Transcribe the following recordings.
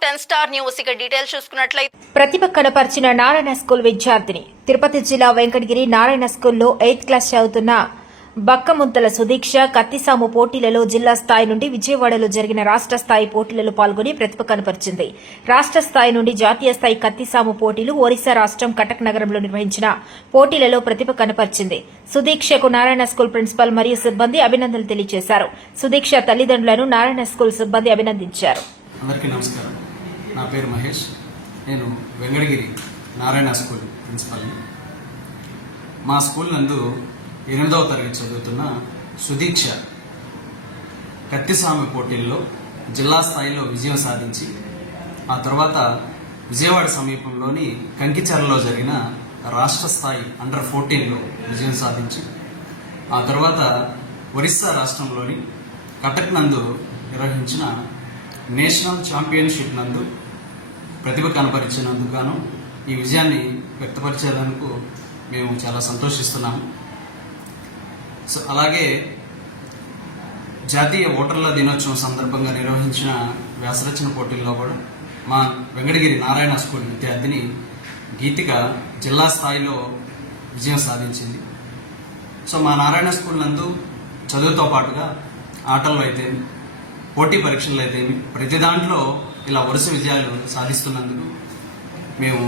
10 Star News ఇక details చూసుకున్నట్లయితే ప్రతిభ కనపర్చిన Narayana school విద్యార్థిని తిరుపతి జిల్లా వెంకటగిరి నారాయణ స్కూల్లో 8th క్లాస్ చదువుతున్న బక్కముంతల సుదీక్ష కత్తిసాము పోటీలలో జిల్లా స్థాయి నుండి విజయవాడలో జరిగిన రాష్ట్ర స్థాయి పోటీలలో పాల్గొని ప్రతిభ కనపరిచింది. రాష్ట్ర స్థాయి నుండి జాతీయ స్థాయి కత్తిసాము పోటీలు ఒరిస్సా రాష్ట్రం కటక్ నగరంలో నిర్వహించిన పోటీలలో ప్రతిభ కనపరిచింది. సుదీక్షకు నారాయణ స్కూల్ ప్రిన్సిపల్ మరియు సిబ్బంది అభినందనలు తెలియజేశారు. సుదీక్ష తల్లిదండ్రులను నారాయణ స్కూల్ సిబ్బంది అభినందించారు. అందరికీ నమస్కారం. నా పేరు మహేష్. నేను వెంకటగిరి నారాయణ స్కూల్ ప్రిన్సిపల్ని. మా స్కూల్ నందు 8వ తరగతి చదువుతున్న సుదీక్ష కత్తిసామి పోటీల్లో జిల్లా స్థాయిలో విజయం సాధించి ఆ తర్వాత విజయవాడ సమీపంలోని కంకిచెరలో జరిగిన రాష్ట్ర స్థాయి అండర్ 14లో విజయం సాధించి ఆ తర్వాత ఒరిస్సా రాష్ట్రంలోని కటక్ నందు నిర్వహించిన నేషనల్ ఛాంపియన్షిప్ నందు ప్రతిభ కనపరిచినందుకు గాను ఈ విజయాన్ని వ్యక్తపరిచేందుకు మేము చాలా సంతోషిస్తున్నాము. సో అలాగే జాతీయ ఓటర్ల దినోత్సవం సందర్భంగా నిర్వహించిన వ్యాసరచన పోటీల్లో కూడా మా వెంకటగిరి నారాయణ స్కూల్ విద్యార్థిని గీతిక జిల్లా స్థాయిలో విజయం సాధించింది. సో మా నారాయణ స్కూల్ నందు చదువుతో పాటుగా ఆటల్లో అయితే పోటీ పరీక్షల్లో అయితే ప్రతి దాంట్లో ఇలా వరుస విజయాలు సాధిస్తున్నందుకు మేము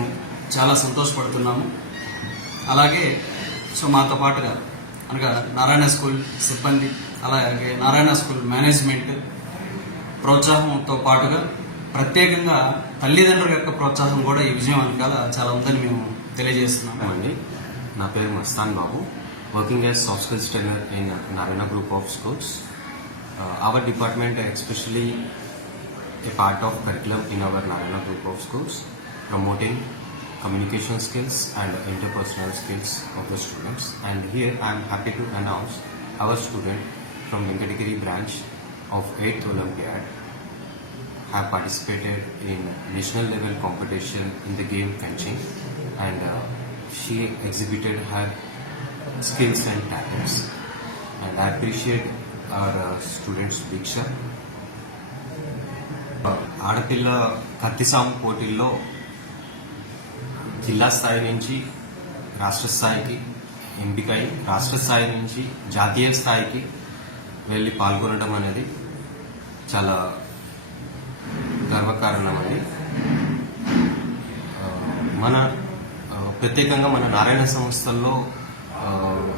చాలా సంతోషపడుతున్నాము. అలాగే సో మాతో పాటుగా అనగా నారాయణ స్కూల్ సిబ్బంది అలాగే నారాయణ స్కూల్ మేనేజ్మెంట్ ప్రోత్సాహంతో పాటుగా ప్రత్యేకంగా తల్లిదండ్రుల యొక్క ప్రోత్సాహం కూడా ఈ విజయం వెనకాల చాలా ఉందని మేము తెలియజేస్తున్నాము. అండి, నా పేరు Mastan Babu, working as soft skills trainer in Narayana group of schools. Our department especially a part of curriculum in our Narayana group of schools, promoting communication skills and interpersonal skills of the students. And here I am happy to announce our student from Venkatagiri branch of 8th Olympiad have participated in national level competition in the game fencing, and she exhibited her skills and talents. And I appreciate our students Diksha. ఆడపిల్ల కత్తిసాము పోటీల్లో జిల్లా స్థాయి నుంచి రాష్ట్ర స్థాయికి ఎంపికై రాష్ట్ర స్థాయి నుంచి జాతీయ స్థాయికి వెళ్ళి పాల్గొనడం అనేది చాలా గర్వకారణం అండి. మన ప్రత్యేకంగా మన నారాయణ సంస్థల్లో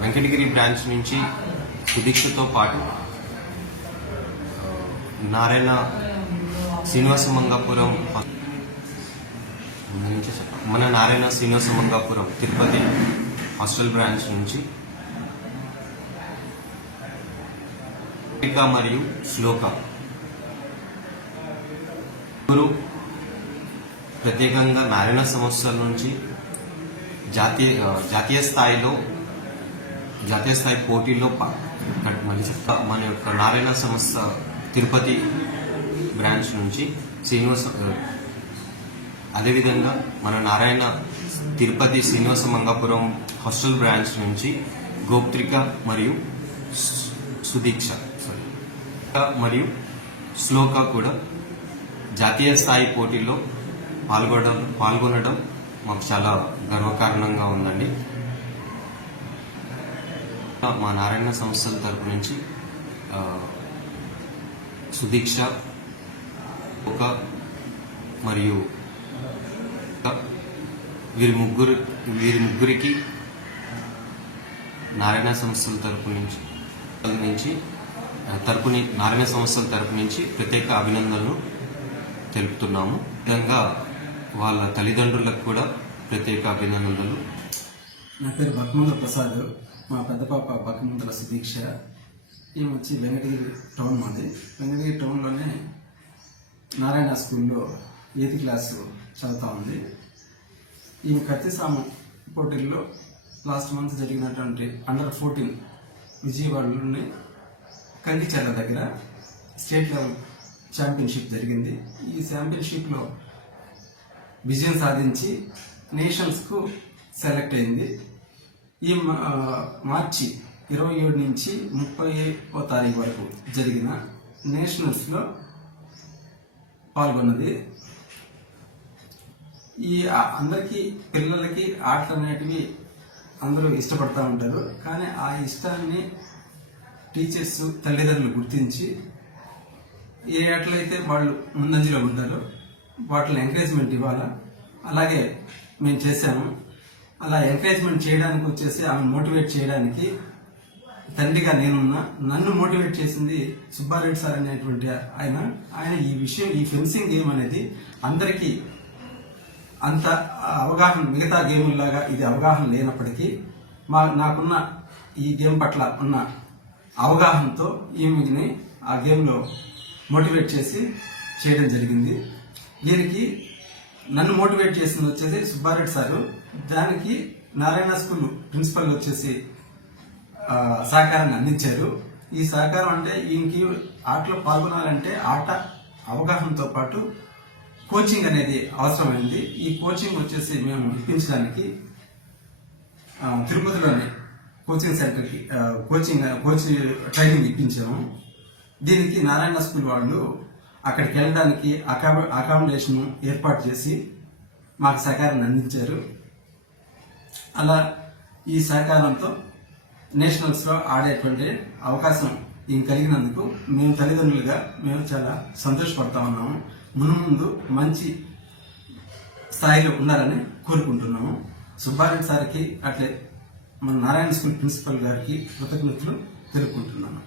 వెంకటగిరి బ్రాంచ్ నుంచి సుదీక్షతో పాటు నారాయణ శ్రీనివాసమంగాపురం మన నారాయణ శ్రీనివాసమంగాపురం తిరుపతి హాస్టల్ బ్రాంచ్ నుంచి మరియు శ్లోక ప్రత్యేకంగా నారాయణ సంస్థల నుంచి జాతీయ స్థాయి పోటీల్లో మళ్ళీ చెప్తా. మన యొక్క నారాయణ సంస్థ తిరుపతి బ్రాంచ్ నుంచి అదేవిధంగా మన నారాయణ తిరుపతి శ్రీనివాసమంగాపురం హాస్టల్ బ్రాంచ్ నుంచి గోప్త్రిక మరియు సుదీక్ష మరియు శ్లోక కూడా జాతీయ స్థాయి పోటీల్లో పాల్గొనడం మాకు చాలా గర్వకారణంగా ఉందండి. మా నారాయణ సంస్థల తరపు నుంచి సుదీక్ష ఒక మరియు వీరి ముగ్గురికి నారాయణ సంస్థల తరపు నుంచి ప్రత్యేక అభినందనలు తెలుపుతున్నాము. విధంగా వాళ్ళ తల్లిదండ్రులకు కూడా ప్రత్యేక అభినందనలు. నా పేరు బక్కముంతల ప్రసాద్. మా పెద్ద పాప బక్కముంతల సుదీక్ష. ఈమె వచ్చి వెంకటగిరి టౌన్ మాది. వెంకటగిరి టౌన్లోనే నారాయణ స్కూల్లో 8th క్లాసు చదువుతా ఉంది. ఈమె కత్తిసాము పోటీల్లో లాస్ట్ మంత్ జరిగినటువంటి అండర్ 14 విజయవాడలోని కంకిచెర్ల దగ్గర స్టేట్ లెవెల్ ఛాంపియన్షిప్ జరిగింది. ఈ ఛాంపియన్షిప్లో విజయం సాధించి నేషనల్స్కు సెలెక్ట్ అయింది. ఈ మార్చి 27 నుంచి 30వ తారీఖు వరకు జరిగిన నేషనల్స్లో పాల్గొన్నది. అందరికీ పిల్లలకి ఆటలు అనేటివి అందరూ ఇష్టపడతా ఉంటారు. కానీ ఆ ఇష్టాన్ని టీచర్స్ తల్లిదండ్రులు గుర్తించి ఏ ఆటలైతే వాళ్ళు ముందంజలో ఉంటారో వాటిని ఎంకరేజ్మెంట్ ఇవ్వాలా. అలాగే మేము చేశాము. అలా ఎంకరేజ్మెంట్ చేయడానికి వచ్చేసి ఆమె మోటివేట్ చేయడానికి తండ్రిగా నేనున్నా. నన్ను మోటివేట్ చేసింది సుబ్బారెడ్డి సార్ అనేటువంటి ఆయన ఈ విషయం, ఈ ఫెన్సింగ్ గేమ్ అనేది అందరికీ అంత అవగాహన, మిగతా గేముల్లాగా ఇది అవగాహన లేనప్పటికీ నాకున్న ఈ గేమ్ పట్ల ఉన్న అవగాహనతో ఈమెని ఆ గేమ్లో మోటివేట్ చేసి చేయడం జరిగింది. దీనికి నన్ను మోటివేట్ చేసింది వచ్చేసి సుబ్బారెడ్డి సారు. దానికి నారాయణ స్కూల్ ప్రిన్సిపల్ వచ్చేసి సహకారాన్ని అందించారు. ఈ సహకారం అంటే ఈయనకి ఆటలో పాల్గొనాలంటే ఆట అవగాహనతో పాటు కోచింగ్ అనేది అవసరమైంది. ఈ కోచింగ్ వచ్చేసి మేము ఇప్పించడానికి తిరుపతిలోని కోచింగ్ సెంటర్కి కోచ్ ట్రైనింగ్ ఇప్పించాము. దీనికి నారాయణ స్కూల్ వాళ్ళు అక్కడికి వెళ్ళడానికి అకామిడేషన్ ఏర్పాటు చేసి మాకు సహకారాన్ని అందించారు. అలా ఈ సహకారంతో నేషనల్స్లో ఆడేటువంటి అవకాశం ఈయన కలిగినందుకు మేము తల్లిదండ్రులుగా మేము చాలా సంతోషపడతా ఉన్నాము. ముందు మంచి స్థాయిలో ఉండాలని కోరుకుంటున్నాము. సుబ్బారెడ్డి సార్కి అట్లే మన నారాయణ స్కూల్ ప్రిన్సిపల్ గారికి కృతజ్ఞతలు తెలుపుకుంటున్నాను.